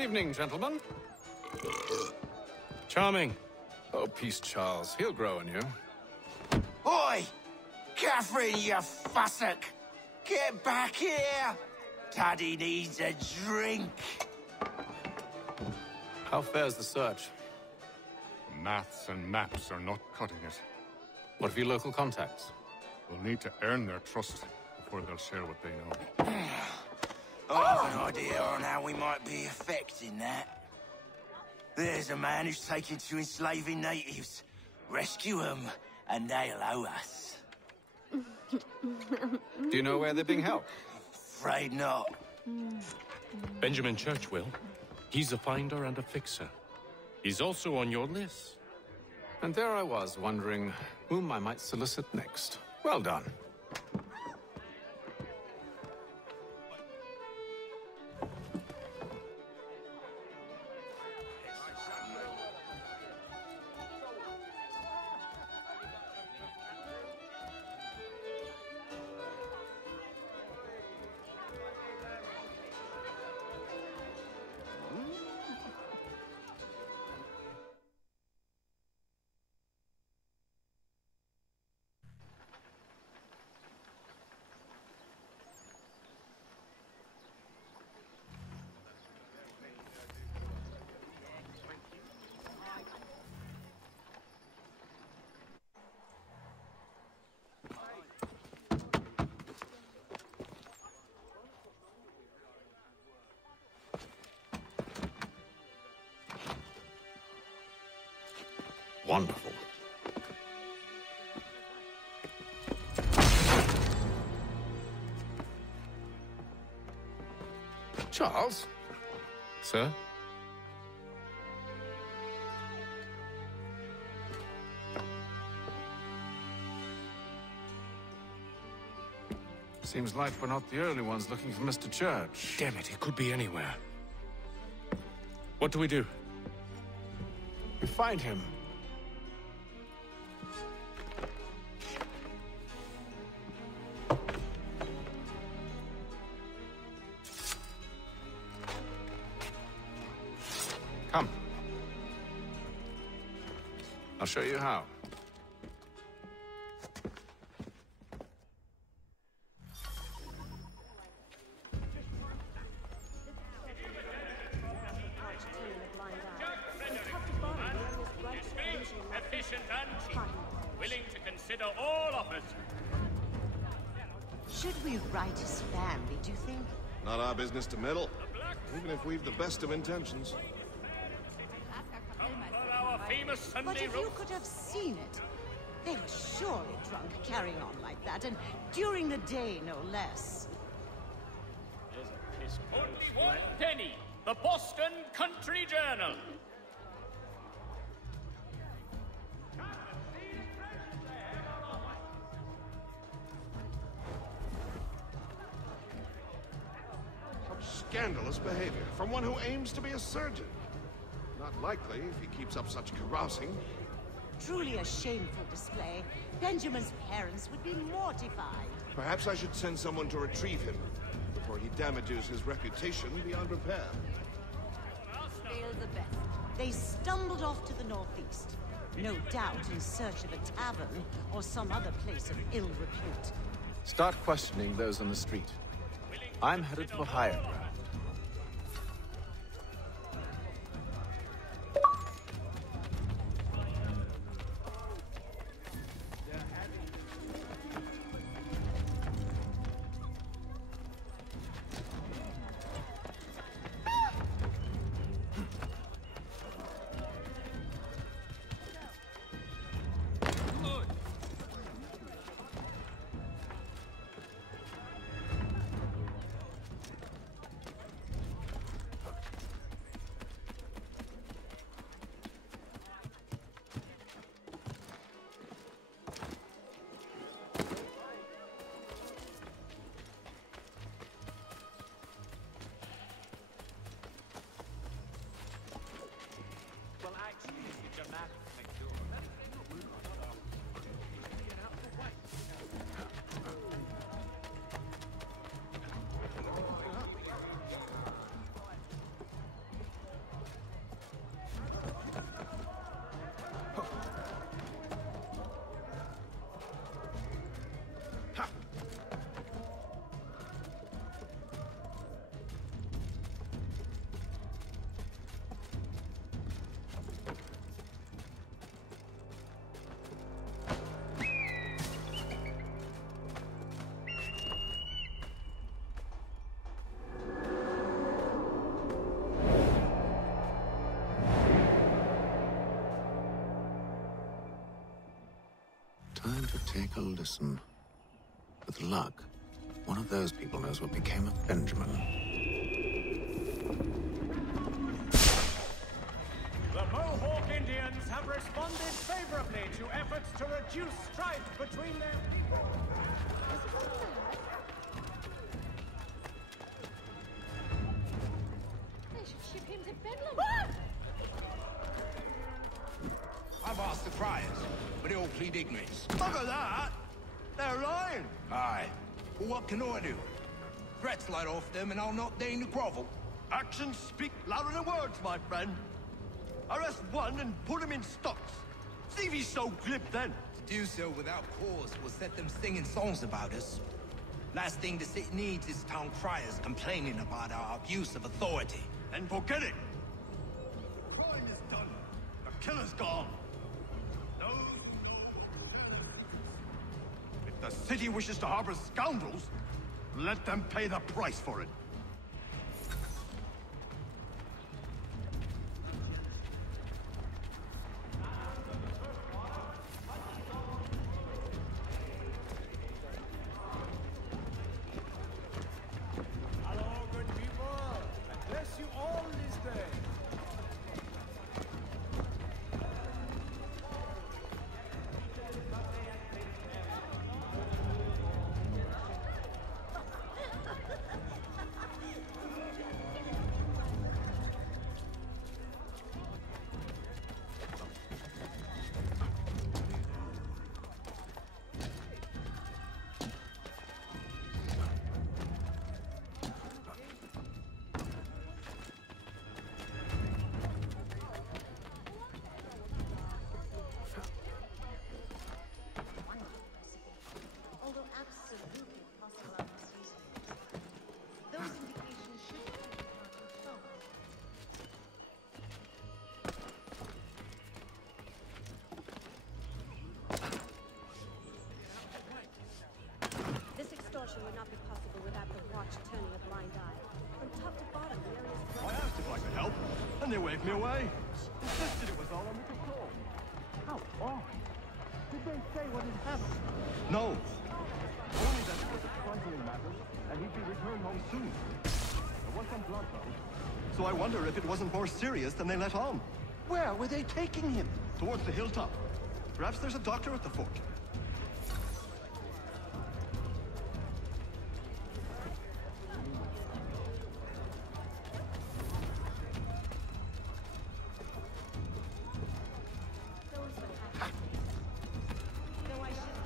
Evening, gentlemen. Charming. Oh, peace, Charles. He'll grow on you. Oi! Catherine, you fussock! Get back here! Daddy needs a drink. How fares the search? Maths and maps are not cutting it. What of your local contacts? We'll need to earn their trust before they'll share what they know. I have an idea on how we might be affecting that. There's a man who's taken to enslaving natives. Rescue them, and they'll owe us. Do you know where they're being held? Afraid not. Benjamin Churchwill. He's a finder and a fixer. He's also on your list. And there I was, wondering whom I might solicit next. Well done. Wonderful. Charles? Sir? Seems like we're not the only ones looking for Mr. Church. Damn it, he could be anywhere. What do we do? We find him. Come. I'll show you how. Efficient and cheap. Willing to consider all offers. Should we write his family, do you think? Not our business to meddle, even if we've the best of intentions. For our famous Sunday But if you roast. could have seen it, they were surely drunk carrying on like that, and during the day, no less. It's only one penny. The Boston Country Journal. Scandalous behavior from one who aims to be a surgeon. Not likely if he keeps up such carousing. Truly a shameful display. Benjamin's parents would be mortified. Perhaps I should send someone to retrieve him before he damages his reputation beyond repair. Fail the best. They stumbled off to the northeast. No doubt in search of a tavern or some other place of ill repute. Start questioning those on the street. I'm headed for higher ground. take a listen. With luck, one of those people knows what became of Benjamin. The Mohawk Indians have responded favorably to efforts to reduce strife between their people. They should ship him to Bedlam. I've asked the friars, but they all plead ignorance. Bugger that! They're lying! Aye. Well, what can I do? Threats light off them and I'll not deign to grovel. Actions speak louder than words, my friend. Arrest one and put him in stocks. See if he's so glib then. To do so without cause will set them singing songs about us. Last thing the city needs is town criers complaining about our abuse of authority. And forget it! The crime is done. The killer's gone. No. If the city wishes to harbor scoundrels, let them pay the price for it. Hello, good people. I bless you all this day. Although absolutely possible of misusing it. Those indications should be confirmed. This extortion would not be possible without the watch turning a blind eye. From top to bottom, the area is I asked if I could help, and they waved me away. Insisted it was all under control. How odd. Did they say what had happened? No. Only that it was a trifling matter, and he'd be returned home soon. There was some blood, though. So I wonder if it wasn't more serious than they let on. Where were they taking him? Towards the hilltop. Perhaps there's a doctor at the fort. Though I should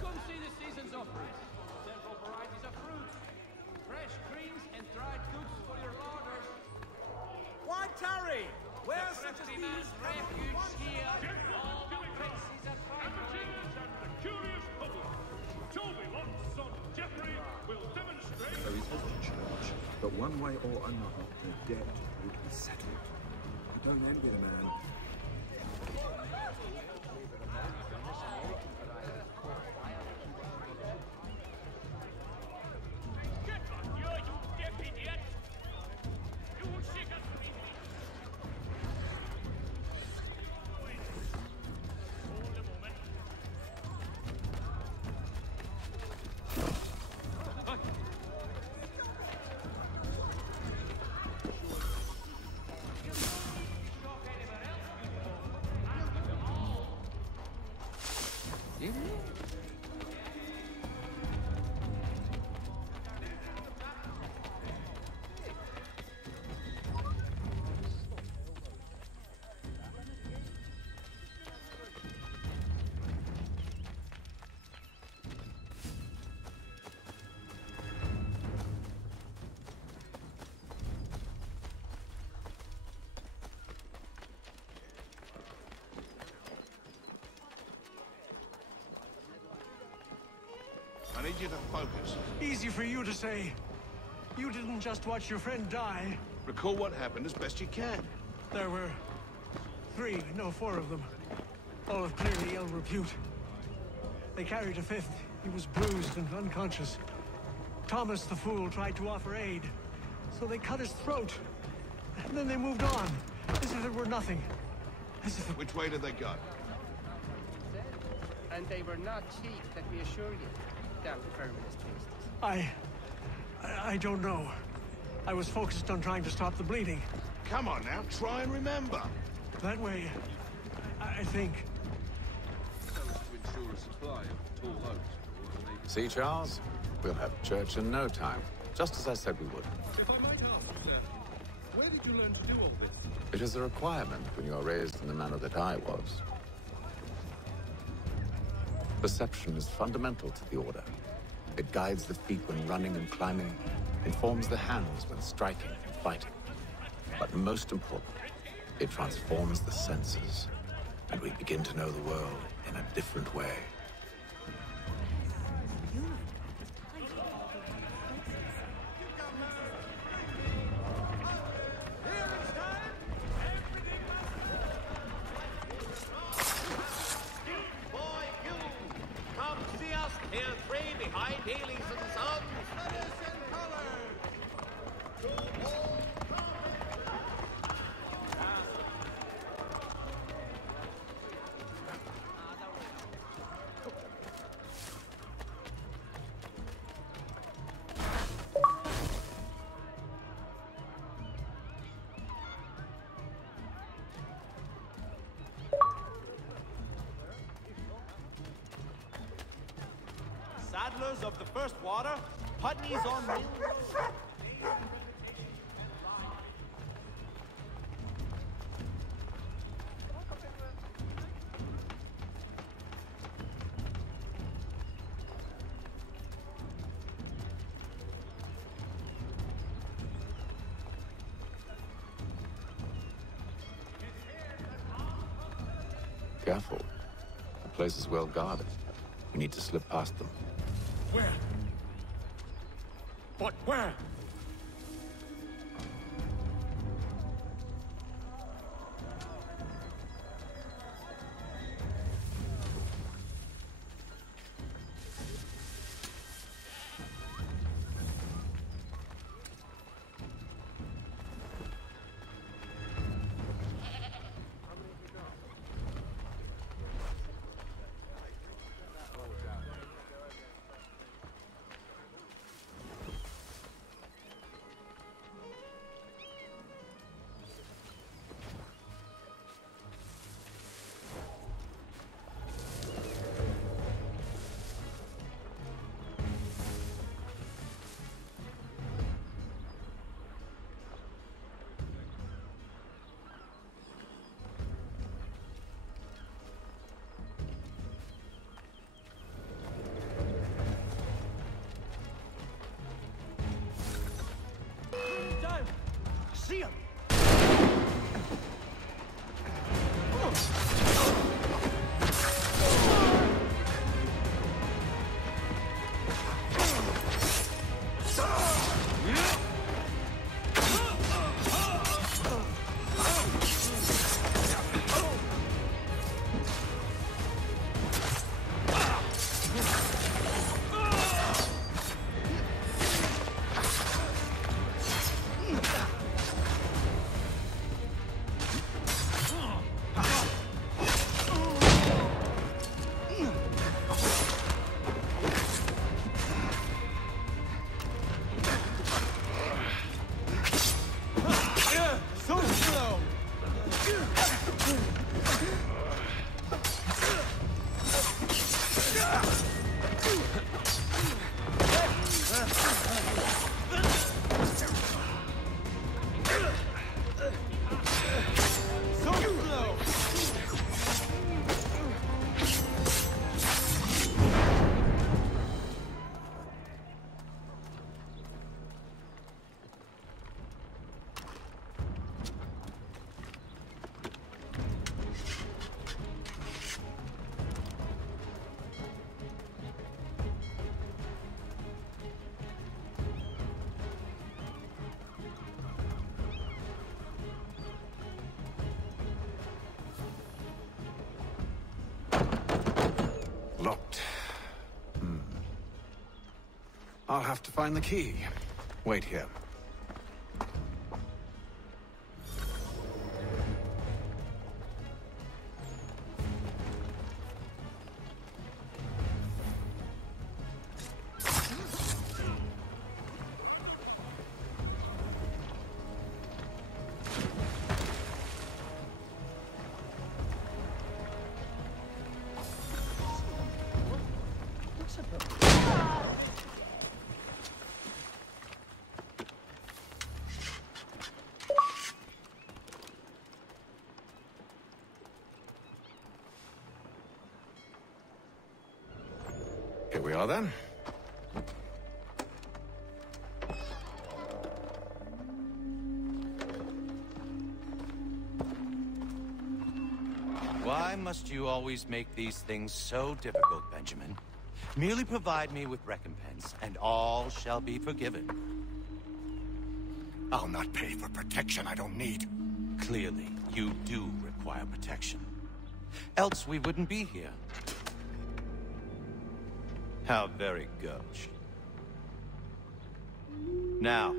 Come see the season's offerings. Several varieties of fruit, fresh creams, and dried goods for your larders. Why tarry? Where's such a man's refuge here? All the princes are Amateurs and the curious public. Toby Locke's son Geoffrey will demonstrate. There is a church, but one way or another, the debt would be settled. I don't envy the man. Get on here, you deaf idiot! You will seek us to be hold a moment. I need you to focus. Easy for you to say. You didn't just watch your friend die. Recall what happened as best you can. There were 4 of them. All of clearly ill repute. They carried a 5th. He was bruised and unconscious. Thomas the Fool tried to offer aid, so they cut his throat. And then they moved on, as if it were nothing. As if... Which way did they go? And they were not cheap, let me assure you. Down to Verminous tastes. I don't know. I was focused on trying to stop the bleeding. Come on now, try and remember. That way, I think. To ensure a supply of tall oaks. See, Charles? We'll have church in no time, just as I said we would. If I might ask, sir, where did you learn to do all this? It is a requirement when you are raised in the manner that I was. Perception is fundamental to the Order. It guides the feet when running and climbing, informs the hands when striking and fighting. But most important, it transforms the senses, and we begin to know the world in a different way. Saddlers of the First Water, Putney's on Mill Road. Careful. The place is well guarded. We need to slip past them. Where? But where? Locked. I'll have to find the key. Wait here. Here we are then. Why must you always make these things so difficult, Benjamin? Merely provide me with recompense, and all shall be forgiven. I'll not pay for protection I don't need. Clearly, you do require protection. Else we wouldn't be here. How very gauche. Now,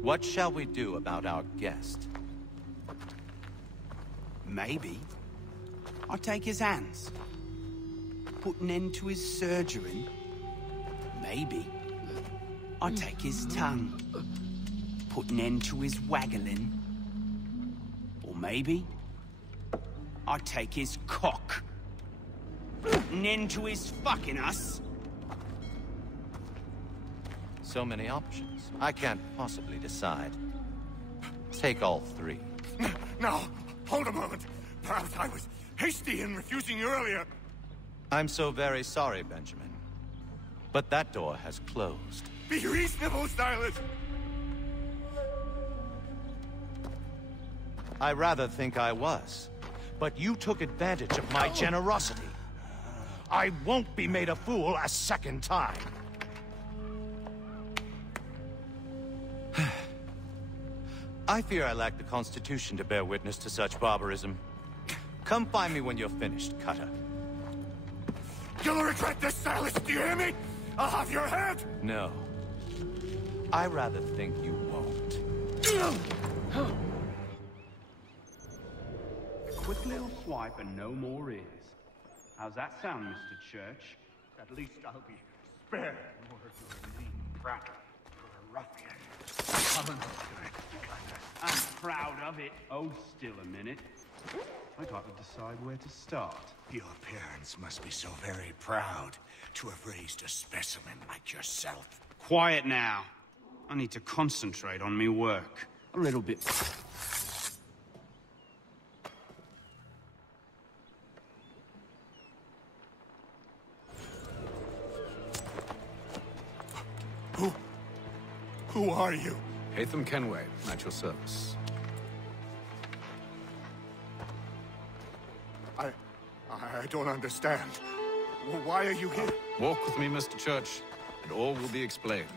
what shall we do about our guest? Maybe I'll take his hands. Put an end to his surgery. Maybe I'll take his tongue. Put an end to his waggling. Or maybe I'll take his cock. Put an end to his fucking us. So many options. I can't possibly decide. Take all three. No, hold a moment. Perhaps I was hasty in refusing you earlier. I'm so very sorry, Benjamin. But that door has closed. Be reasonable, Silas. I rather think I was. But you took advantage of my generosity. I won't be made a fool a second time. I fear I lack the constitution to bear witness to such barbarism. Come find me when you're finished, Cutter. You'll regret this, Silas, do you hear me? I'll have your head! No. I rather think you won't. A quick little swipe and no more is. How's that sound, Mr. Church? At least I'll be spared more to a lean brat or a ruffian. I'm proud of it. Oh, still a minute. I'd like to decide where to start. Your parents must be so very proud to have raised a specimen like yourself. Quiet now. I need to concentrate on me work. A little bit. Who are you? Haytham Kenway, at your service. I don't understand. Why are you here? Walk with me, Mr. Church, and all will be explained.